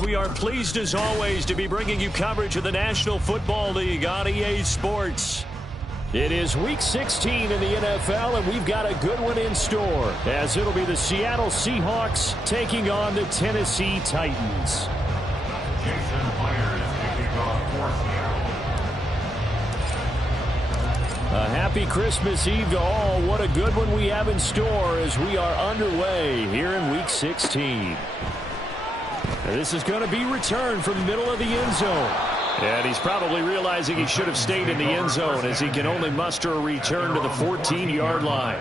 We are pleased as always to be bringing you coverage of the National Football League on EA Sports. It is Week 16 in the NFL, and we've got a good one in store, as it'll be the Seattle Seahawks taking on the Tennessee Titans. Jason Myers kicking off for Seattle. A happy Christmas Eve to all. What a good one we have in store as we are underway here in Week 16. This is going to be returned from the middle of the end zone. And he's probably realizing he should have stayed in the end zone as he can only muster a return to the 14-yard line.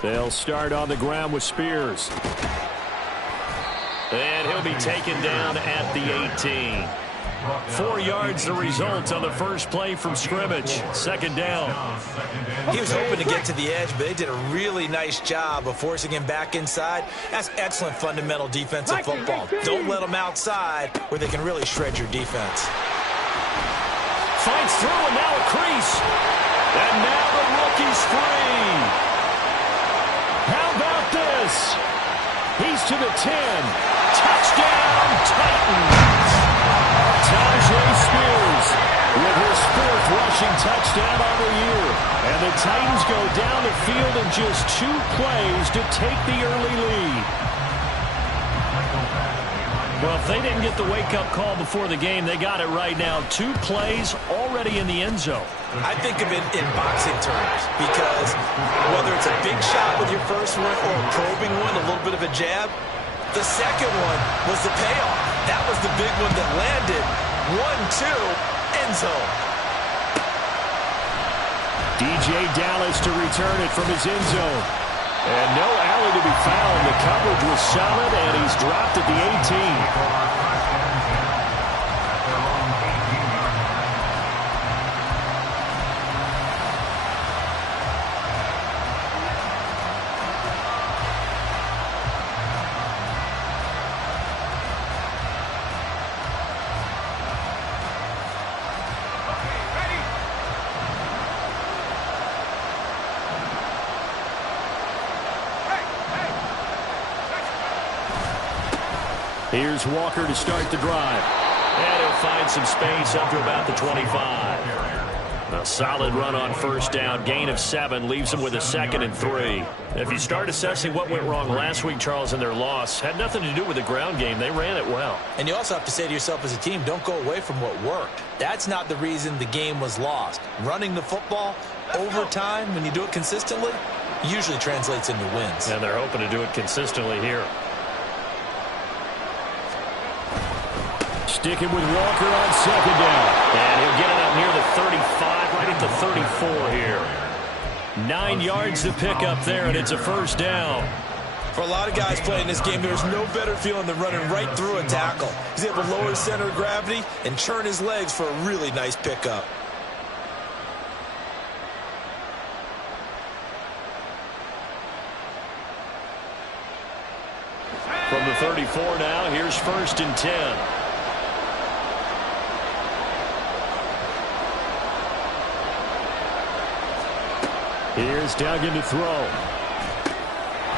They'll start on the ground with Spears. And he'll be taken down at the 18. 4 yards the result on the first play from scrimmage. Second down. He was hoping to get to the edge, but they did a really nice job of forcing him back inside. That's excellent fundamental defensive football. Don't let them outside where they can really shred your defense. Finds through and now a crease. And now the rookie's free. How about this? He's to the 10. Touchdown, Titans. Tyjae Spears with his 4th rushing touchdown on the year. And the Titans go down the field in just 2 plays to take the early lead. Well, if they didn't get the wake-up call before the game, they got it right now. 2 plays already in the end zone. I think of it in boxing terms because whether it's a big shot with your first one or a probing one, a little bit of a jab, the second one was the payoff. That was the big one that landed. 1-2, end zone. DJ Dallas to return it from his end zone. And no alley to be found. The coverage was solid, and he's dropped at the 18. Here's Walker to start the drive. And he'll find some space up to about the 25. A solid run on first down. Gain of 7 leaves them with a 2nd and 3. If you start assessing what went wrong last week, Charles, in their loss, had nothing to do with the ground game. They ran it well. And you also have to say to yourself as a team, don't go away from what worked. That's not the reason the game was lost. Running the football over time, when you do it consistently, usually translates into wins. And they're hoping to do it consistently here. Sticking with Walker on 2nd down. And he'll get it up near the 35, right at the 34 here. 9 yards to pick up there, and it's a first down. For a lot of guys playing this game, there's no better feeling than running right through a tackle. He's able to lower his center of gravity and churn his legs for a really nice pickup. From the 34 now, here's 1st and 10. Here's Duggan to throw.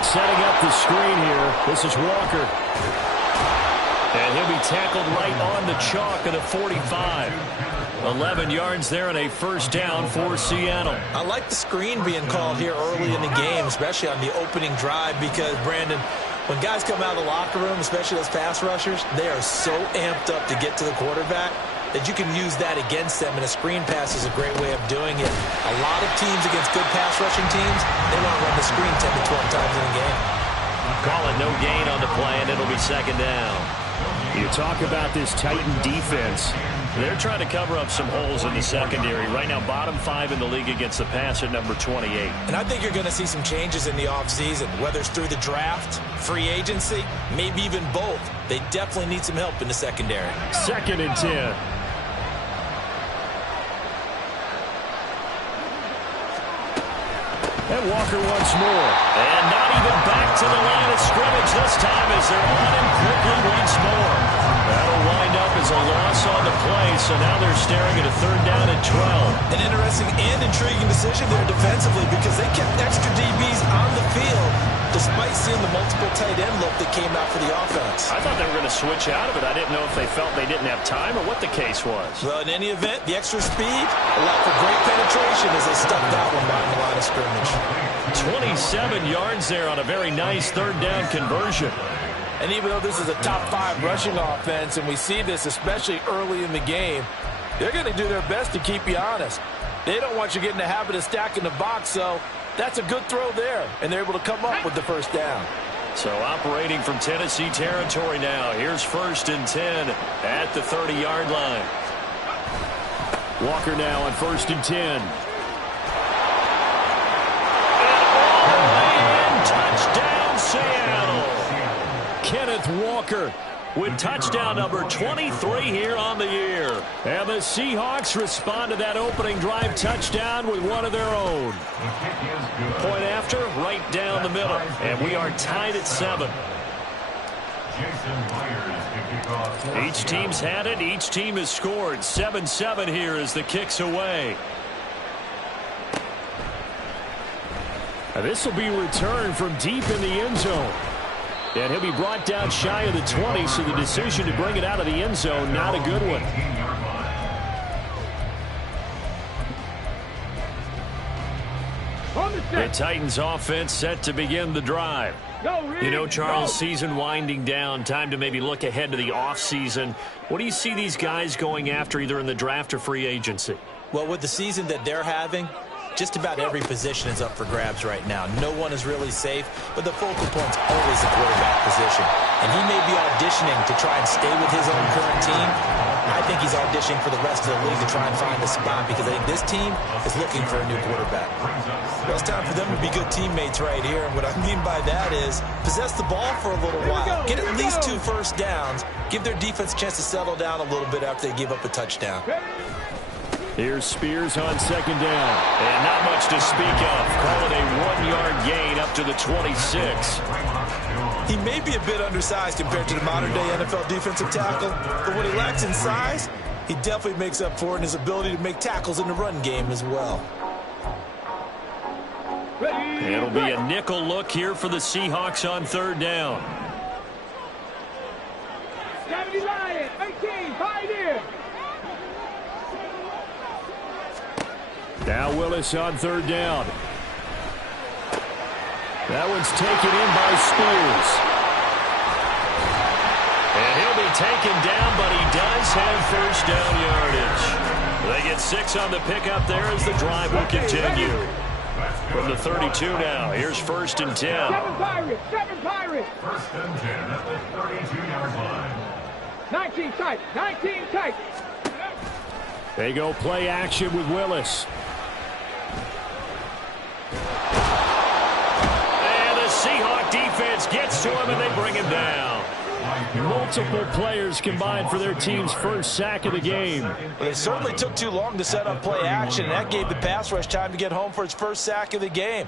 Setting up the screen here. This is Walker. And he'll be tackled right on the chalk of the 45. 11 yards there and a first down for Seattle. I like the screen being called here early in the game, especially on the opening drive, because, Brandon, when guys come out of the locker room, especially those pass rushers, they are so amped up to get to the quarterback that you can use that against them, and a screen pass is a great way of doing it. A lot of teams against good pass rushing teams, they want to run the screen 10 to 12 times in a game. Call it no gain on the play, and it'll be 2nd down. You talk about this Titan defense. They're trying to cover up some holes in the secondary. Right now, bottom 5 in the league against the pass at number 28. And I think you're going to see some changes in the offseason, whether it's through the draft, free agency, maybe even both. They definitely need some help in the secondary. 2nd and 10. And Walker once more. And not even back to the line of scrimmage this time as they're on him quickly once more. That'll wind up as a loss on the play, so now they're staring at a 3rd down and 12. An interesting and intriguing decision there defensively because they kept extra DBs on the field despite seeing the multiple tight end look that came out for the offense. I thought they were going to switch out of it. I didn't know if they felt they didn't have time or what the case was. Well, in any event, the extra speed allowed for great penetration as they stuffed that one behind the line of scrimmage. 27 yards there on a very nice 3rd down conversion. And even though this is a top 5 rushing offense, and we see this especially early in the game, they're going to do their best to keep you honest. They don't want you getting the habit of stacking the box, so that's a good throw there, and they're able to come up with the 1st down. So operating from Tennessee territory now. Here's 1st and 10 at the 30-yard line. Walker now on 1st and 10. And touchdown, Seattle. Kenneth Walker with touchdown number 23 here on the year. And the Seahawks respond to that opening drive touchdown with one of their own. Point after, right down the middle. And we are tied at 7. Each team's had it. Each team has scored. 7-7 here as the kick's away. Now this will be returned from deep in the end zone. And he'll be brought down shy of the 20, so the decision to bring it out of the end zone, not a good one. The Titans offense set to begin the drive. You know, Charles, season winding down, time to maybe look ahead to the offseason. What do you see these guys going after either in the draft or free agency? Well, with the season that they're having, just about every position is up for grabs right now. No one is really safe, but the focal point's always the quarterback position. And he may be auditioning to try and stay with his own current team. I think he's auditioning for the rest of the league to try and find a spot because I think this team is looking for a new quarterback. Well, it's time for them to be good teammates right here. And what I mean by that is possess the ball for a little while. Get at least 2 first downs. Give their defense a chance to settle down a little bit after they give up a touchdown. Here's Spears on 2nd down. And not much to speak of. Call it a 1-yard gain up to the 26. He may be a bit undersized compared to the modern-day NFL defensive tackle, but what he lacks in size, he definitely makes up for in his ability to make tackles in the run game as well. It'll be a nickel look here for the Seahawks on 3rd down. 70 Lions, 18, Pioneer. Now Willis on 3rd down. That one's taken in by Spears. And he'll be taken down, but he does have 1st down yardage. They get 6 on the pickup there as the drive will continue. From the 32 now, here's 1st and 10. 7 Pirates, 7 Pirates. 1st and 10 at the 32-yard line. 19 tight, 19 tight. They go play action with Willis. And the Seahawk defense gets to him and they bring him down. Multiple players combined for their team's 1st sack of the game. Well, it certainly took too long to set up play action, and that gave the pass rush time to get home for its 1st sack of the game.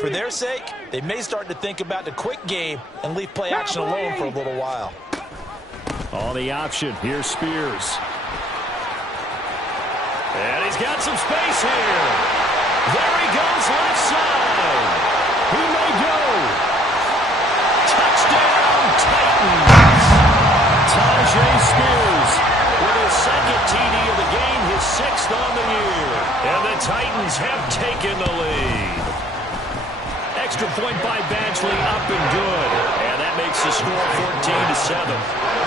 For their sake, they may start to think about the quick game and leave play action alone for a little while. On the option, here's Spears. And he's got some space here. There he goes, left side. He may go. Touchdown, Titans. Tyjae Spears with his 2nd TD of the game, his 6th on the year. And the Titans have taken the lead. Extra point by Badgley, up and good. And that makes the score 14-7.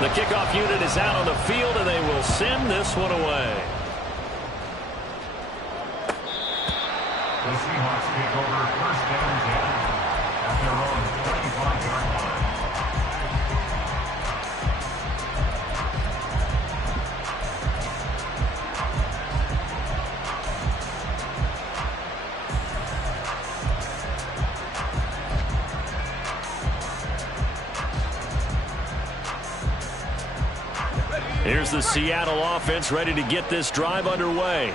The kickoff unit is out on the field, and they will send this one away. The Seahawks take over 1st and 10 at their own 35-yard line. Here's the Seattle offense ready to get this drive underway.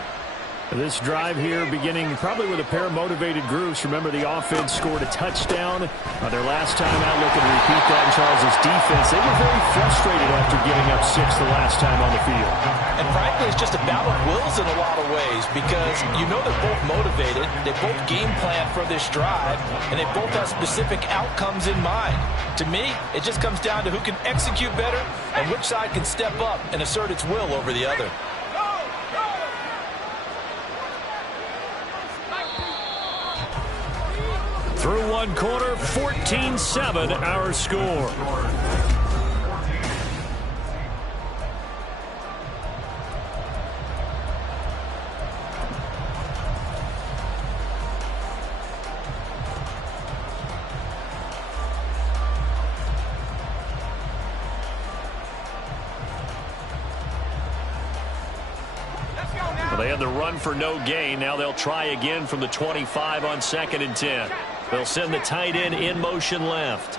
This drive here beginning probably with a pair of motivated groups. Remember, the offense scored a touchdown their last time out. Looking to repeat that in Charles' defense. They were very frustrated after giving up 6 the last time on the field. And frankly, it's just a battle of wills in a lot of ways because you know they're both motivated. They both game plan for this drive, and they both have specific outcomes in mind. To me, it just comes down to who can execute better and which side can step up and assert its will over the other. Through one quarter, 14-7 our score. Well, they had the run for no gain. Now they'll try again from the 25 on 2nd and 10. They'll send the tight end in motion left.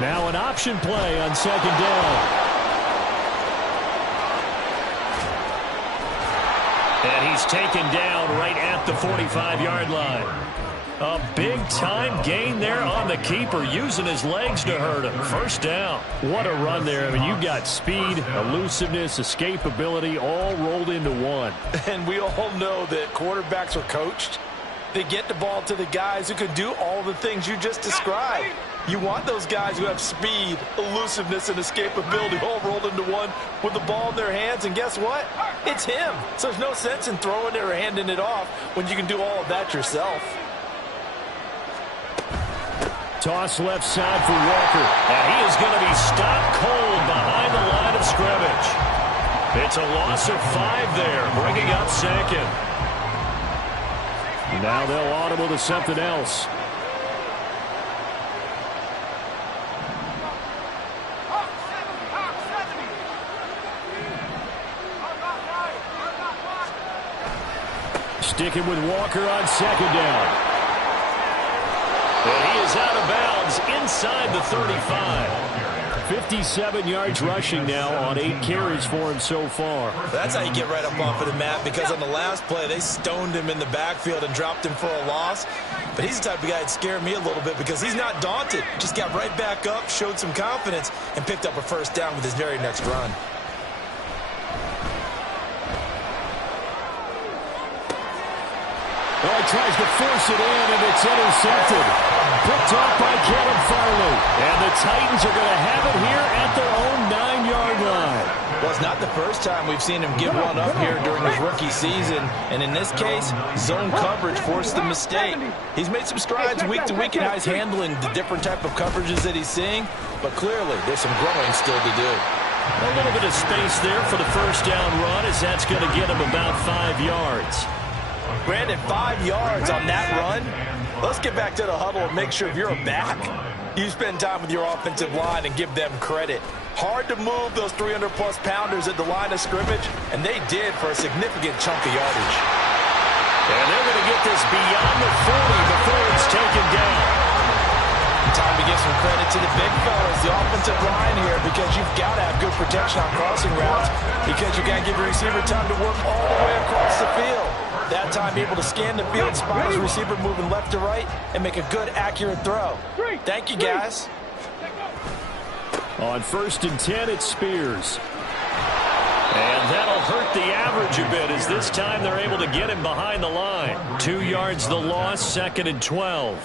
Now an option play on 2nd down. And he's taken down right at the 45-yard line. A big-time gain there on the keeper, using his legs to hurt him. 1st down. What a run there. I mean, you've got speed, elusiveness, escapability all rolled into one. And we all know that quarterbacks are coached. They get the ball to the guys who can do all the things you just described. You want those guys who have speed, elusiveness, and escapability all rolled into one with the ball in their hands. And guess what? It's him. So there's no sense in throwing it or handing it off when you can do all of that yourself. Toss left side for Walker. And he is going to be stopped cold behind the line of scrimmage. It's a loss of 5 there, bringing up 2nd. Now they'll audible to something else. Sticking with Walker on 2nd down. And he is out of bounds inside the 35. 57 yards rushing now on 8 carries for him so far. That's how you get right up off of the mat, because on the last play, they stoned him in the backfield and dropped him for a loss. But he's the type of guy that scared me a little bit because he's not daunted. Just got right back up, showed some confidence, and picked up a 1st down with his very next run. Oh, he tries to force it in, and it's intercepted. Picked off by Kevin Farley. And the Titans are going to have it here at their own 9-yard line. Well, it's not the first time we've seen him give one up here during his rookie season. And in this case, zone coverage forced the mistake. He's made some strides week to week in how he's handling the different type of coverages that he's seeing. But clearly, there's some growing still to do. A little bit of space there for the 1st down run, as that's going to get him about 5 yards. Brandon, 5 yards on that run. Let's get back to the huddle and make sure if you're a back, you spend time with your offensive line and give them credit. Hard to move those 300-plus pounders at the line of scrimmage, and they did for a significant chunk of yardage. And they're going to get this beyond the 40 before it's taken down. Time to give some credit to the big fellas, the offensive line here, because you've got to have good protection on crossing routes, because you got to give your receiver time to work all the way across the field. That time able to scan the field, spot his receiver moving left to right, and make a good, accurate throw. Thank you, guys. On 1st and 10, it's Spears. And that'll hurt the average a bit, as this time they're able to get him behind the line. 2 yards the loss, 2nd and 12.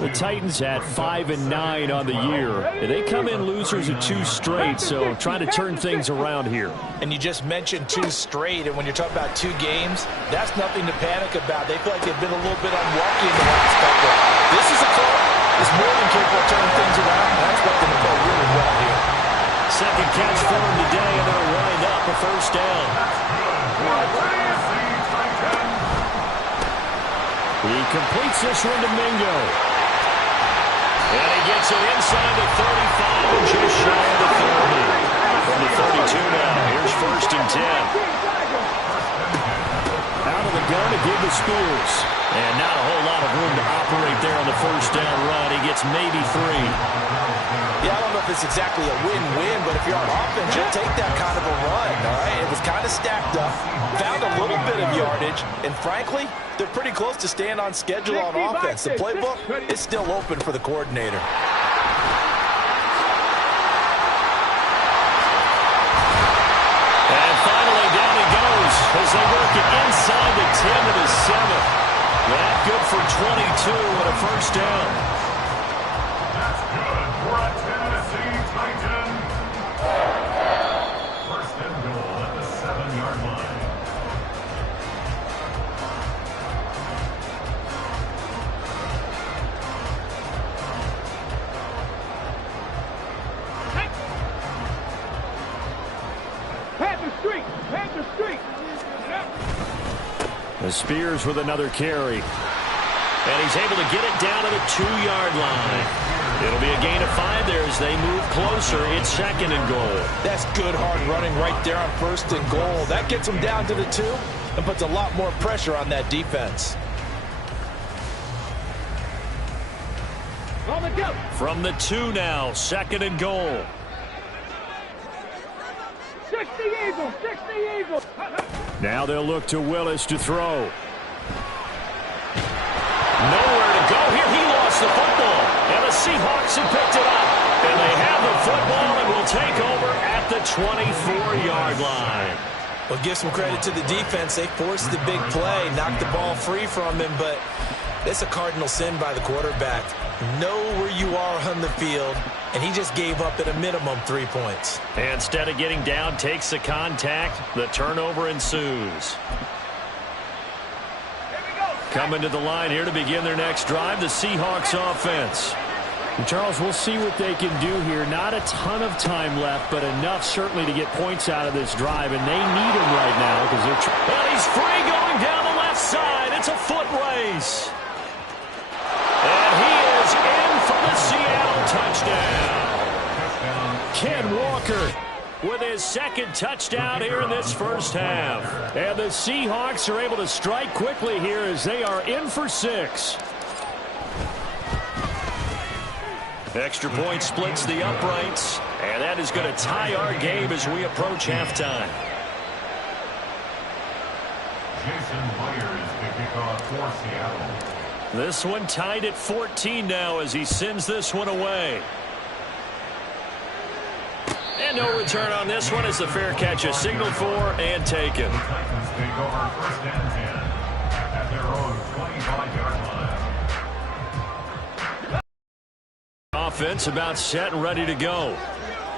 The Titans at 5 and 9 on the year. They come in losers of 2 straight, so trying to turn things around here. And you just mentioned 2 straight, and when you're talking about 2 games, that's nothing to panic about. They feel like they've been a little bit unlucky in the last couple. This is a club that's more than capable of turning things around, and I expect them to play really well here. 2nd catch for him today, and they'll wind up a 1st down. He completes this one to Mingo. And he gets it inside the 35 and just shy of the 30. From the 32 now, here's 1st and 10. Out of the gun to give to Spears. And not a whole lot of room to operate there on the 1st down run. He gets maybe 3. Yeah, I don't know if it's exactly a win-win, but if you're on offense, you'll take that kind of a run, all right? It was kind of stacked up, found a little bit of yardage, and frankly, they're pretty close to staying on schedule on offense. The playbook is still open for the coordinator. And finally, down he goes as they work it inside the 10 to the 7. That good for 22 and a first down. That's good for a Tennessee Titan. First and goal at the 7-yard line. Panther streak. The Spears with another carry. And he's able to get it down to the 2-yard line. It'll be a gain of 5 there as they move closer. It's second and goal. That's good hard running right there on first and goal. That gets them down to the 2 and puts a lot more pressure on that defense. On the go. From the 2 now, second and goal. 60 Eagles, 60 Eagles. Now they'll look to Willis to throw. Nowhere to go here. He lost the football. And the Seahawks have picked it up. And they have the football and will take over at the 24-yard line. Well, give some credit to the defense. They forced the big play, knocked the ball free from him, but it's a cardinal sin by the quarterback. Know where you are on the field, and he just gave up at a minimum 3 points. And instead of getting down, takes the contact. The turnover ensues. Coming to the line here to begin their next drive, the Seahawks offense. And Charles, we'll see what they can do here. Not a ton of time left, but enough certainly to get points out of this drive, and they need him right now because they're. And he's free going down the left side. It's a foot race. And he is in for the Seattle touchdown. Ken Walker with his second touchdown here in this first half. And the Seahawks are able to strike quickly here as they are in for 6. Extra point splits the uprights, and that is going to tie our game as we approach halftime. Jason Myers to kick off for Seattle. This one tied at 14 now as he sends this one away. And no return on this one as the fair catch is signaled for and taken. The Titans take over first and 10 at their own 25-yard line. Offense about set and ready to go.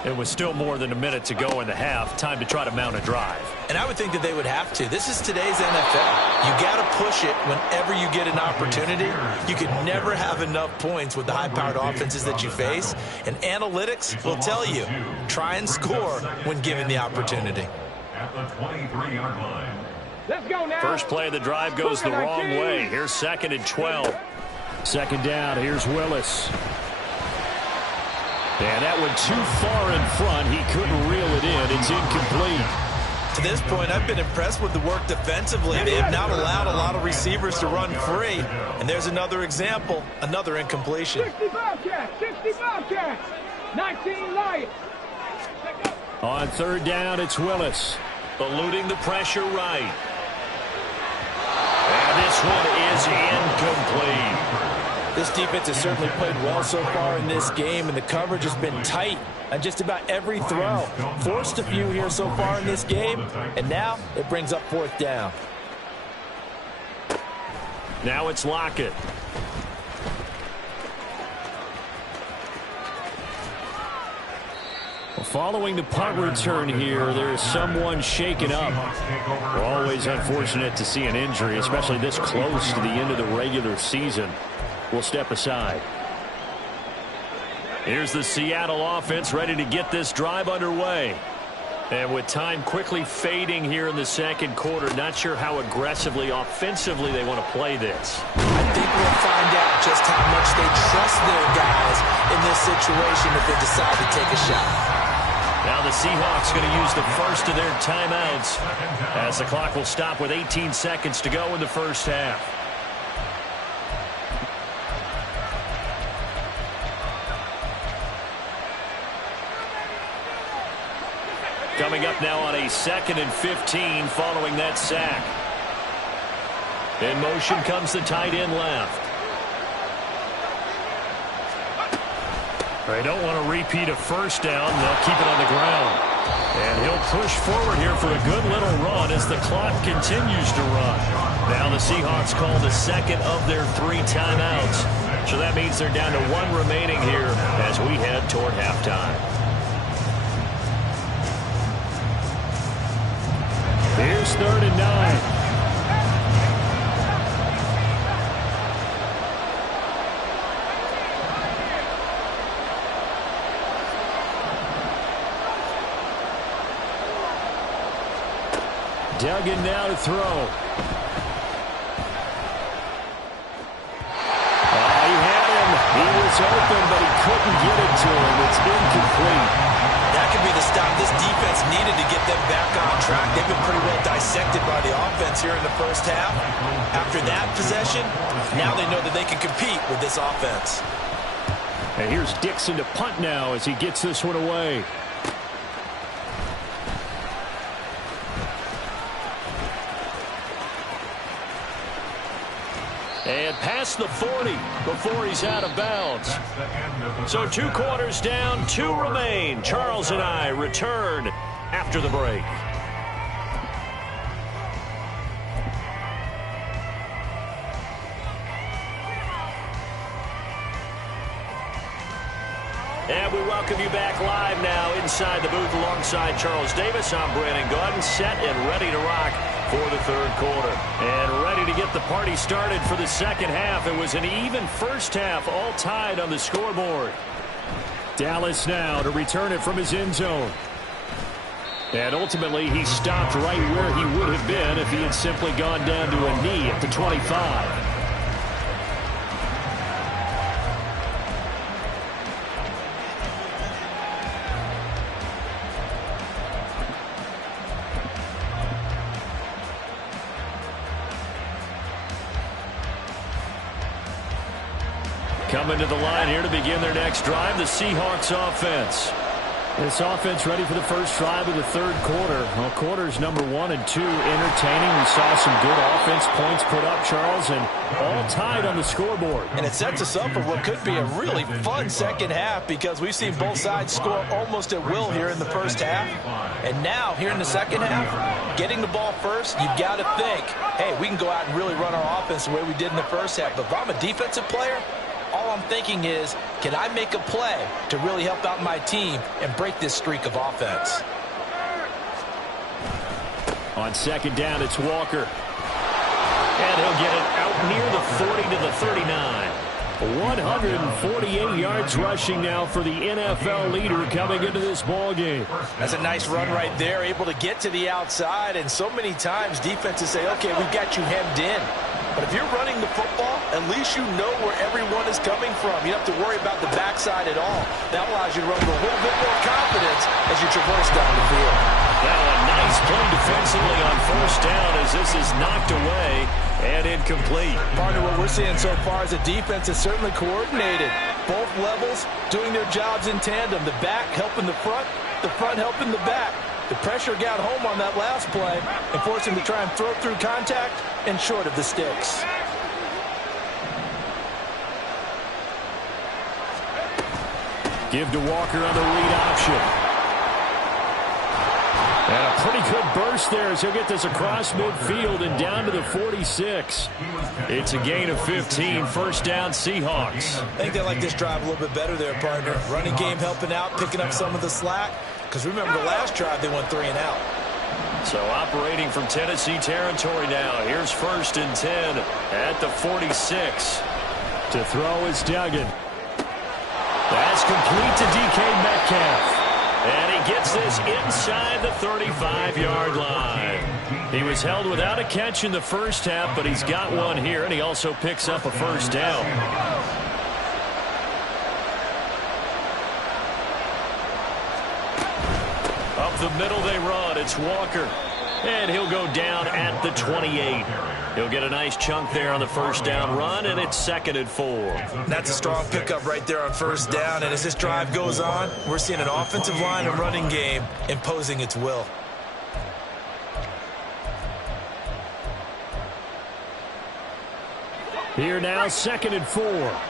It was still more than a minute to go in the half. Time to try to mount a drive. And I would think that they would have to. This is today's NFL. You got to push it whenever you get an opportunity. You could never have enough points with the high-powered offenses that you face. And analytics will tell you, try and score when given the opportunity. At the 23-yard line. Let's go now. First play of the drive goes the wrong way. Here's second and 12. Second down. Here's Willis. And that went too far in front. He couldn't reel it in. It's incomplete. To this point, I've been impressed with the work defensively. They have not allowed a lot of receivers to run free. And there's another example, another incompletion. 60 Bobcats, 60 Bobcats, 19 Lions. On third down, it's Willis. Eluding the pressure right. And this one is incomplete. This defense has certainly played well so far in this game, and the coverage has been tight on just about every throw. Forced a few here so far in this game, and now it brings up fourth down. Now it's Lockett. Well, following the punt return here, there is someone shaken up. We're always unfortunate to see an injury, especially this close to the end of the regular season. We'll step aside. Here's the Seattle offense ready to get this drive underway. And with time quickly fading here in the second quarter, not sure how aggressively, offensively they want to play this. I think we'll find out just how much they trust their guys in this situation if they decide to take a shot. Now the Seahawks going to use the first of their timeouts as the clock will stop with 18 seconds to go in the first half. Coming up now on a 2nd and 15 following that sack. In motion comes the tight end left. They don't want to repeat a first down. They'll keep it on the ground. And he'll push forward here for a good little run as the clock continues to run. Now the Seahawks call the second of their 3 timeouts. So that means they're down to 1 remaining here as we head toward halftime. Here's 3rd and 9. Duggan now to throw. He had him. He was open, but he couldn't get it to him. It's incomplete. That could be the stop this defense needed to get them back on track. They've been pretty well dissected by the offense here in the first half. After that possession, now they know that they can compete with this offense. And here's Dixon to punt now as he gets this one away. And past the 40 before he's out of bounds. So 2 quarters down, 2 remain. Charles and I return after the break. And we welcome you back live now inside the booth alongside Charles Davis. I'm Brandon Gaudin, set and ready to rock for the 3rd quarter. And ready to get the party started for the 2nd half. It was an even first half, all tied on the scoreboard. Dallas now to return it from his end zone. And ultimately, he stopped right where he would have been if he had simply gone down to a knee at the 25. Coming to the line here to begin their next drive, the Seahawks offense. This offense ready for the first drive of the 3rd quarter. Well, quarters number 1 and 2 entertaining. We saw some good offense points put up, Charles, and all tied on the scoreboard. And it sets us up for what could be a really fun 2nd half because we've seen both sides score almost at will here in the first half. And now, here in the 2nd half, getting the ball first, you've got to think, hey, we can go out and really run our offense the way we did in the first half. But if I'm a defensive player, all I'm thinking is, can I make a play to really help out my team and break this streak of offense? On 2nd down, it's Walker. And he'll get it out near the 40 to the 39. 148 yards rushing now for the NFL leader coming into this ball game. That's a nice run right there, able to get to the outside. And so many times defenses say, okay, we've got you hemmed in. But if you're running the football, at least you know where everyone is coming from. You don't have to worry about the backside at all. That allows you to run with a little bit more confidence as you traverse down the field. Now a nice play defensively on 1st down as this is knocked away and incomplete. Partner, what we're seeing so far is the defense is certainly coordinated. Both levels doing their jobs in tandem. The back helping the front helping the back. The pressure got home on that last play and forced him to try and throw through contact and short of the sticks. Give to Walker on the read option. And a pretty good burst there as he'll get this across midfield and down to the 46. It's a gain of 15, 1st down Seahawks. I think they like this drive a little bit better there, partner. Running game helping out, picking up some of the slack. Because remember the last drive, they went 3 and out. So operating from Tennessee territory now. Here's 1st and 10 at the 46. To throw is Duggan. That's complete to DK Metcalf. And he gets this inside the 35-yard line. He was held without a catch in the first half, but he's got one here, and he also picks up a 1st down. Up the middle they run. It's Walker. And he'll go down at the 28. He'll get a nice chunk there on the first down run, and it's 2nd and 4. That's a strong pickup right there on first down, and as this drive goes on, we're seeing an offensive line and running game imposing its will. Here now, 2nd and 4.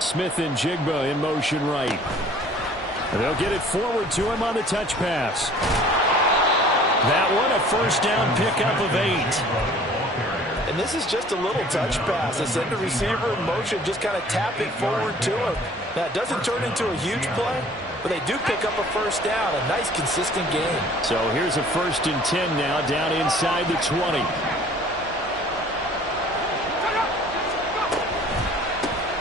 Smith and Jigba in motion right. And they'll get it forward to him on the touch pass. That one, a first down pickup of 8. And this is just a little touch pass. They send the receiver in motion, just kind of tap it forward to him. Now, it doesn't turn into a huge play, but they do pick up a first down. A nice, consistent gain. So here's a 1st and 10 now, down inside the 20.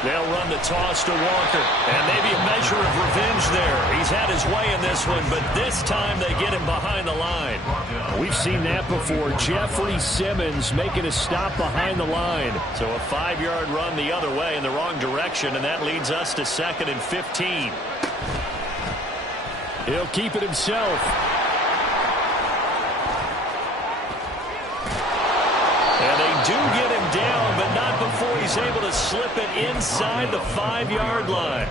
They'll run the toss to Walker. And maybe a measure of revenge there. He's had his way in this one, but this time they get him behind the line. We've seen that before. Jeffrey Simmons making a stop behind the line. So a 5-yard run the other way in the wrong direction, and that leads us to 2nd and 15. He'll keep it himself. And they do get him down, but not before he's able to slip it inside the 5-yard line.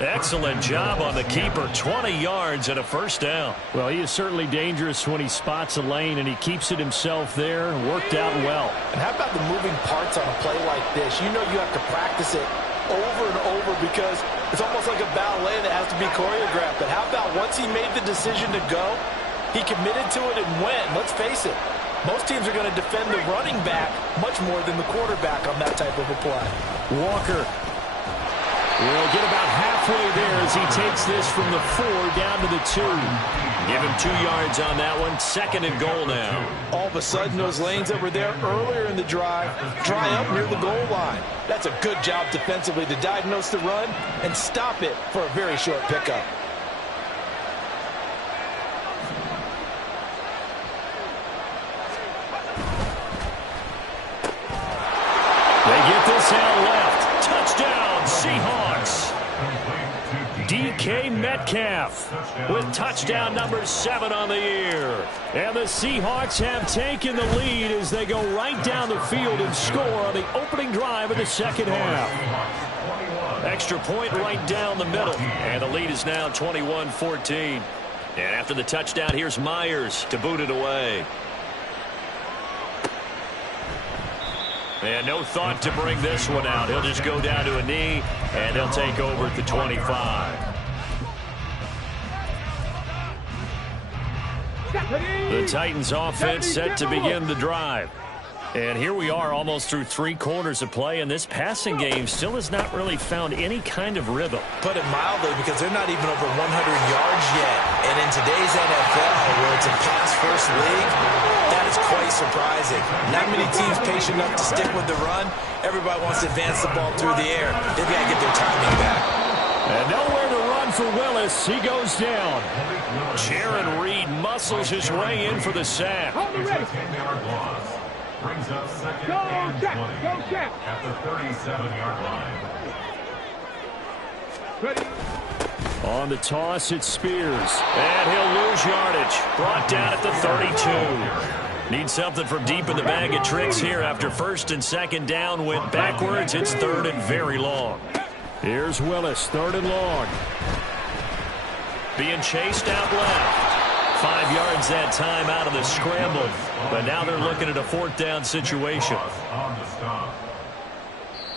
Excellent job on the keeper. 20 yards and a first down. Well, he is certainly dangerous when he spots a lane, and he keeps it himself there. Worked out well. And how about the moving parts on a play like this? You know you have to practice it over and over because it's almost like a ballet that has to be choreographed. But how about once he made the decision to go, he committed to it and went. Let's face it. Most teams are going to defend the running back much more than the quarterback on that type of a play. Walker will get about halfway there as he takes this from the 4 down to the 2. Give him 2 yards on that one. 2nd and goal now. All of a sudden, those lanes that were there earlier in the drive dry up near the goal line. That's a good job defensively to diagnose the run and stop it for a very short pickup. They get this out left. Touchdown, Seahawks. DK Metcalf with touchdown number 7 on the year. And the Seahawks have taken the lead as they go right down the field and score on the opening drive of the second half. Extra point right down the middle. And the lead is now 21-14. And after the touchdown, here's Myers to boot it away. And no thought to bring this one out. He'll just go down to a knee, and they'll take over at the 25. The Titans offense set to begin the drive. And here we are almost through 3 quarters of play, and this passing game still has not really found any kind of rhythm. Put it mildly, because they're not even over 100 yards yet. And in today's NFL, where it's a pass-first league, that is quite surprising. Not many teams patient enough to stick with the run. Everybody wants to advance the ball through the air. They've got to get their timing back. And nowhere to run for Willis. He goes down. Jaron Reed muscles his way in for the sack. Brings up 2nd and 20 at the 37-yard line. On the toss, it's Spears. And he'll lose yardage. Brought down at the 32. Need something from deep in the bag of tricks here after 1st and 2nd down went backwards. It's 3rd and very long. Here's Willis, 3rd and long. Being chased out left. 5 yards that time out of the scramble. But now they're looking at a 4th down situation. On the stop.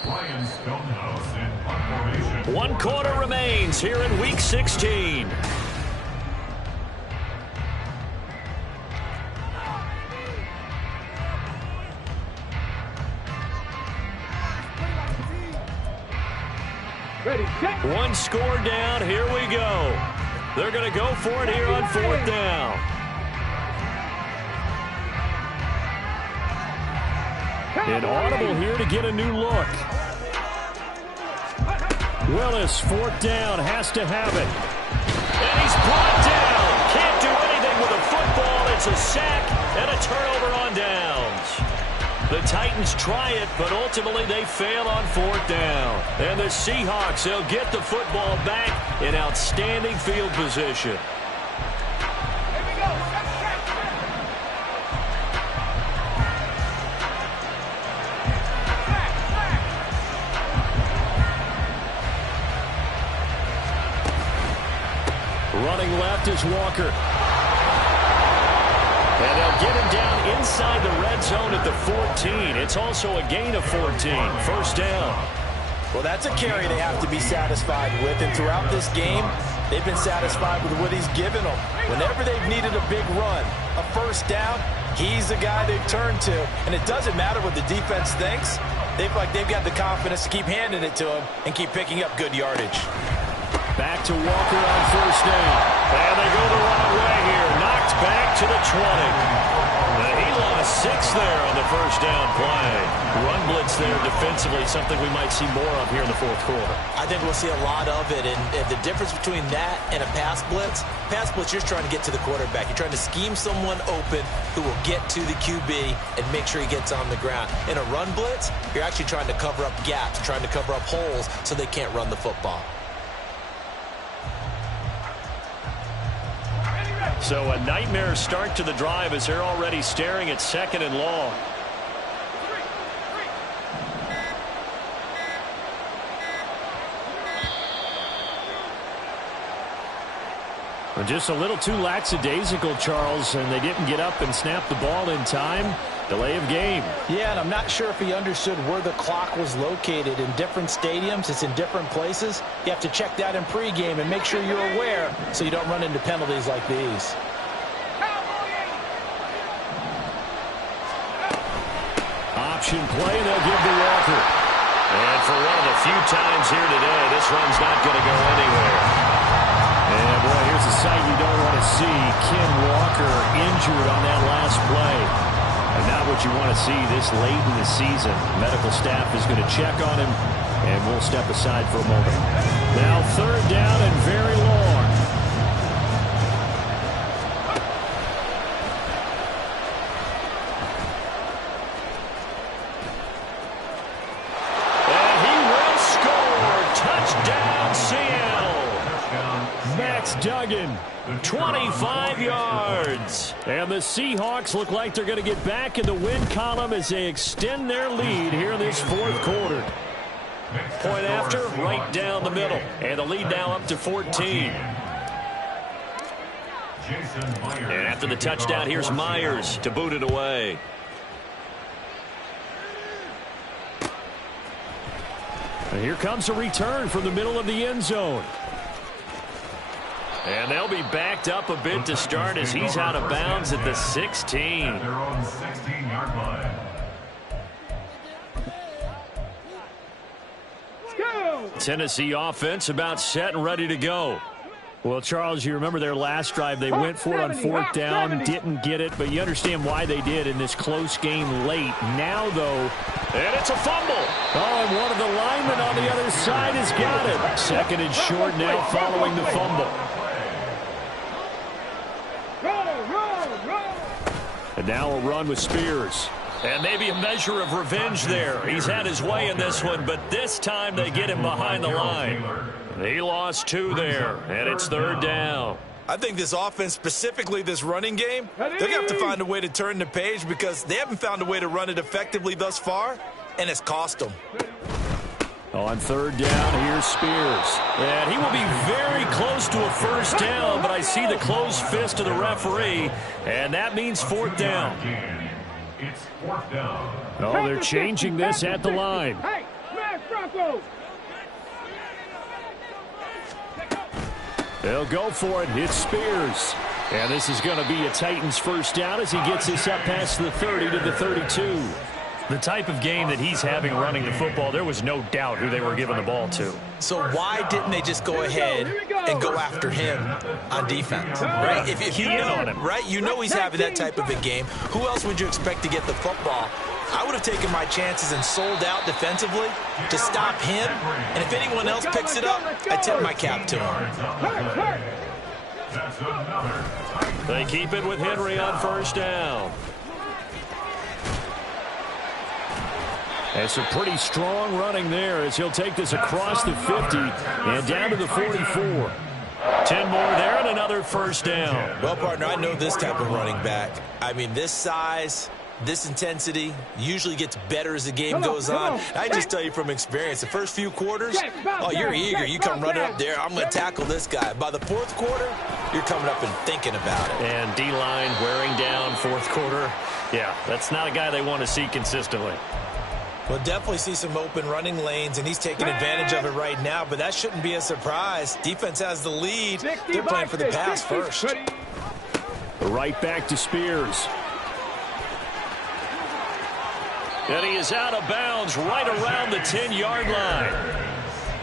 Ryan Stonehouse in punt formation. 1 quarter remains here in Week 16. One score down. Here we go. They're going to go for it here on 4th down. Inaudible here to get a new look. Willis, 4th down, has to have it. And he's brought down. Can't do anything with a football. It's a sack and a turnover on downs. The Titans try it, but ultimately they fail on 4th down. And the Seahawks, they'll get the football back in outstanding field position. Running left is Walker. And they'll get him down inside the red zone at the 14. It's also a gain of 14. 1st down. Well, that's a carry they have to be satisfied with. And throughout this game, they've been satisfied with what he's given them. Whenever they've needed a big run, a 1st down, he's the guy they've turned to. And it doesn't matter what the defense thinks. They feel like they've got the confidence to keep handing it to him and keep picking up good yardage. Back to Walker on 1st down. And they go the wrong way here. Knocked back to the 20. And he lost 6 there on the 1st down play. Run blitz there defensively, something we might see more of here in the 4th quarter. I think we'll see a lot of it. And the difference between that and a pass blitz, you're just trying to get to the quarterback. You're trying to scheme someone open who will get to the QB and make sure he gets on the ground. In a run blitz, you're actually trying to cover up gaps, trying to cover up holes so they can't run the football. So a nightmare start to the drive as they're already staring at 2nd and long. Just a little too lackadaisical, Charles, and they didn't get up and snap the ball in time. Delay of game. Yeah, and I'm not sure if he understood where the clock was located. In different stadiums, it's in different places. You have to check that in pregame and make sure you're aware so you don't run into penalties like these. Option play, they'll give to Walker. And for one of the few times here today, this run's not going to go anywhere. And, boy, here's a sight you don't want to see. Ken Walker injured on that last play. And not what you want to see this late in the season. Medical staff is going to check on him, and we'll step aside for a moment. Now 3rd down and very long. And he will score. Touchdown, Seattle. Max Duggan, 25 yards. And the Seahawks look like they're going to get back in the win column as they extend their lead here in this 4th quarter. Point after, right down the middle. And the lead now up to 14. And after the touchdown, here's Myers to boot it away. And here comes a return from the middle of the end zone. And they'll be backed up a bit to start as he's out of bounds at the 16. At their own 16-yard line. Tennessee offense about set and ready to go. Well, Charles, you remember their last drive. They went for it on 4th down, didn't get it, but you understand why they did in this close game late. Now, though, and it's a fumble. Oh, and one of the linemen on the other side has got it. 2nd and short now following the fumble. And now a run with Spears. And maybe a measure of revenge there. He's had his way in this one, but this time they get him behind the line. He lost 2 there, and it's 3rd down. I think this offense, specifically this running game, they're going to have to find a way to turn the page because they haven't found a way to run it effectively thus far, and it's cost them. On 3rd down, here's Spears. And he will be very close to a 1st down, but I see the closed fist of the referee, and that means 4th down. It's 4th down. Oh, they're changing this at the line. Hey, smash Broncos! They'll go for it. It's Spears. And this is going to be a Titans 1st down as he gets this up past the 30 to the 32. The type of game that he's having running the football, there was no doubt who they were giving the ball to. So why didn't they just go ahead and go after him on defense? Right? If you know on him, right? You know he's having that type of a game. Who else would you expect to get the football? I would have taken my chances and sold out defensively to stop him. And if anyone else picks it up, I tip my cap to him. They keep it with Henry on 1st down. And some pretty strong running there as he'll take this across the 50 and down to the 44. 10 more there and another first down. Well, partner, I know this type of running back. I mean, this size, this intensity usually gets better as the game goes on. I just tell you from experience, the first few quarters, oh, you're eager. You come running up there, I'm going to tackle this guy. By the fourth quarter, you're coming up and thinking about it. And D-line wearing down fourth quarter. Yeah, that's not a guy they want to see consistently. We'll definitely see some open running lanes, and he's taking advantage of it right now, but that shouldn't be a surprise. Defense has the lead. They're playing for the pass first. Right back to Spears. And he is out of bounds right around the 10-yard line.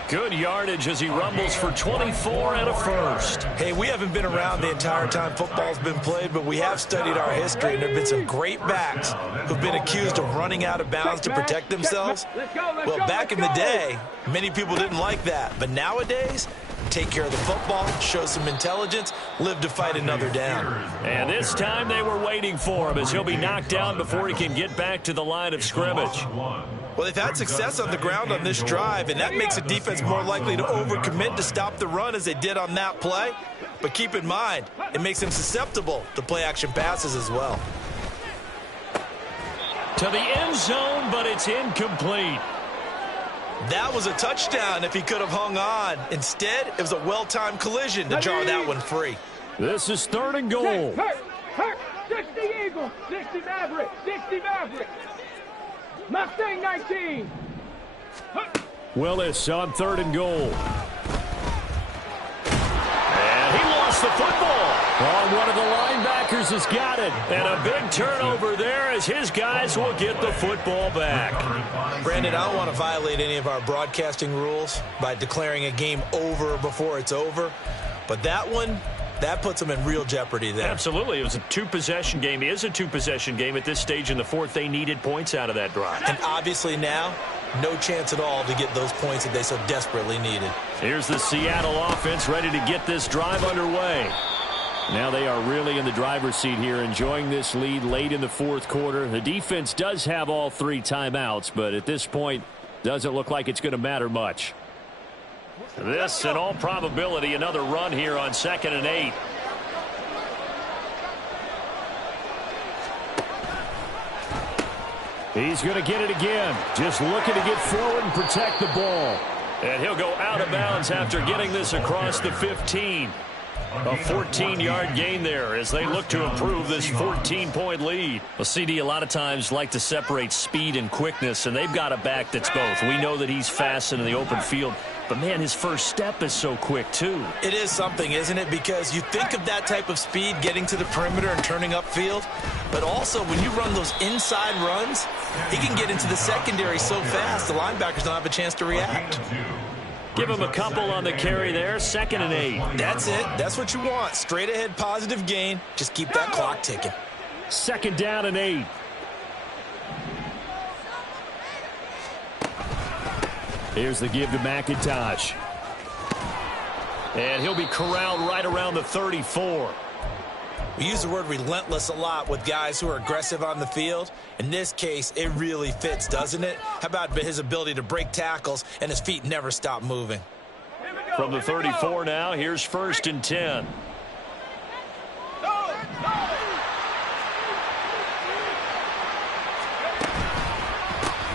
Good yardage as he rumbles for 24 and a first. Hey, we haven't been around the entire time football's been played, but we have studied our history, and there have been some great backs who've been accused of running out of bounds to protect themselves. Well, back in the day, many people didn't like that, but nowadays, take care of the football, show some intelligence, live to fight another down. And this time they were waiting for him as he'll be knocked down before he can get back to the line of scrimmage. Well, they've had success on the ground on this drive, and that makes the defense more likely to overcommit to stop the run as they did on that play. But keep in mind, it makes them susceptible to play-action passes as well. To the end zone, but it's incomplete. That was a touchdown if he could have hung on. Instead, it was a well-timed collision to jar that one free. This is 3rd and goal. Hurt. 60 Eagles, 60 Mavericks, 60 Mavericks. Mustang 19. Willis on 3rd and goal. And he lost the football. Oh, one of the linebackers has got it. And a big turnover there as his guys will get the football back. Brandon, I don't want to violate any of our broadcasting rules by declaring a game over before it's over. But that one, that puts them in real jeopardy there. Absolutely. It was a two-possession game. It is a two-possession game at this stage in the fourth. They needed points out of that drive. And obviously now, no chance at all to get those points that they so desperately needed. Here's the Seattle offense ready to get this drive underway. Now they are really in the driver's seat here, enjoying this lead late in the fourth quarter. The defense does have all 3 timeouts, but at this point, doesn't look like it's going to matter much. This, in all probability, another run here on 2nd and 8. He's going to get it again. Just looking to get forward and protect the ball. And he'll go out of bounds after getting this across the 15. A 14-yard gain there as they look to improve this 14-point lead. Well, CD, a lot of times like to separate speed and quickness, and they've got a back that's both. We know that he's fast in the open field, but, man, his first step is so quick, too. It is something, isn't it? Because you think of that type of speed getting to the perimeter and turning upfield, but also when you run those inside runs, he can get into the secondary so fast the linebackers don't have a chance to react. Give him a couple on the carry there. 2nd and 8. That's it. That's what you want. Straight ahead positive gain. Just keep that clock ticking. 2nd down and 8. Here's the give to McIntosh. And he'll be corralled right around the 34. We use the word relentless a lot with guys who are aggressive on the field. In this case, it really fits, doesn't it? How about his ability to break tackles and his feet never stop moving? From the 34 now, here's 1st and 10.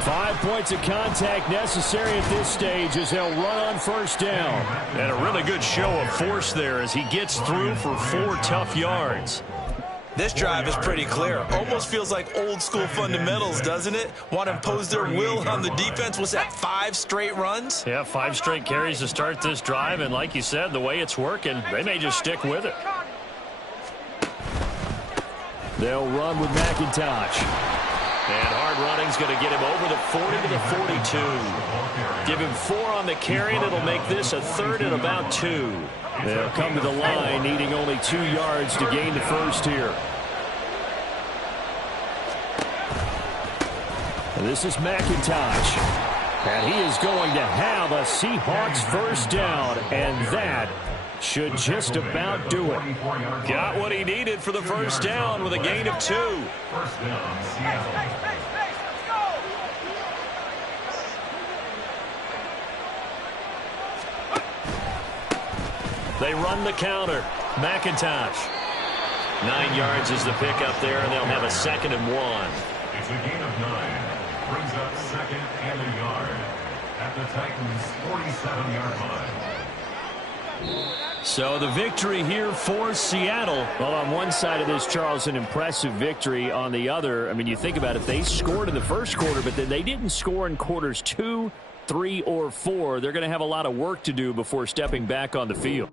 Five points of contact necessary at this stage as they'll run on 1st down. And a really good show of force there as he gets through for 4 tough yards. This drive is pretty clear. Almost feels like old school fundamentals, doesn't it? Want to impose their will on the defense. Was that 5 straight runs? Yeah, 5 straight carries to start this drive. And like you said, the way it's working, they may just stick with it. They'll run with McIntosh. And hard running's going to get him over the 40 to the 42. Give him 4 on the carry, and it'll make this a 3rd and about 2. They'll come to the line, needing only 2 yards to gain the first here. And this is McIntosh. And he is going to have a Seahawks 1st down, and that should just about do it. Got what he needed for the 1st down with a gain of 2. They run the counter. McIntosh. 9 yards is the pickup there, and they'll have a 2nd and 1. It's a gain of 9. Brings up 2nd and a yard at the Titans' 47-yard line. So the victory here for Seattle. Well, on one side of this, Charles, an impressive victory. On the other, I mean, you think about it, they scored in the first quarter, but then they didn't score in quarters 2, 3, or 4. They're going to have a lot of work to do before stepping back on the field.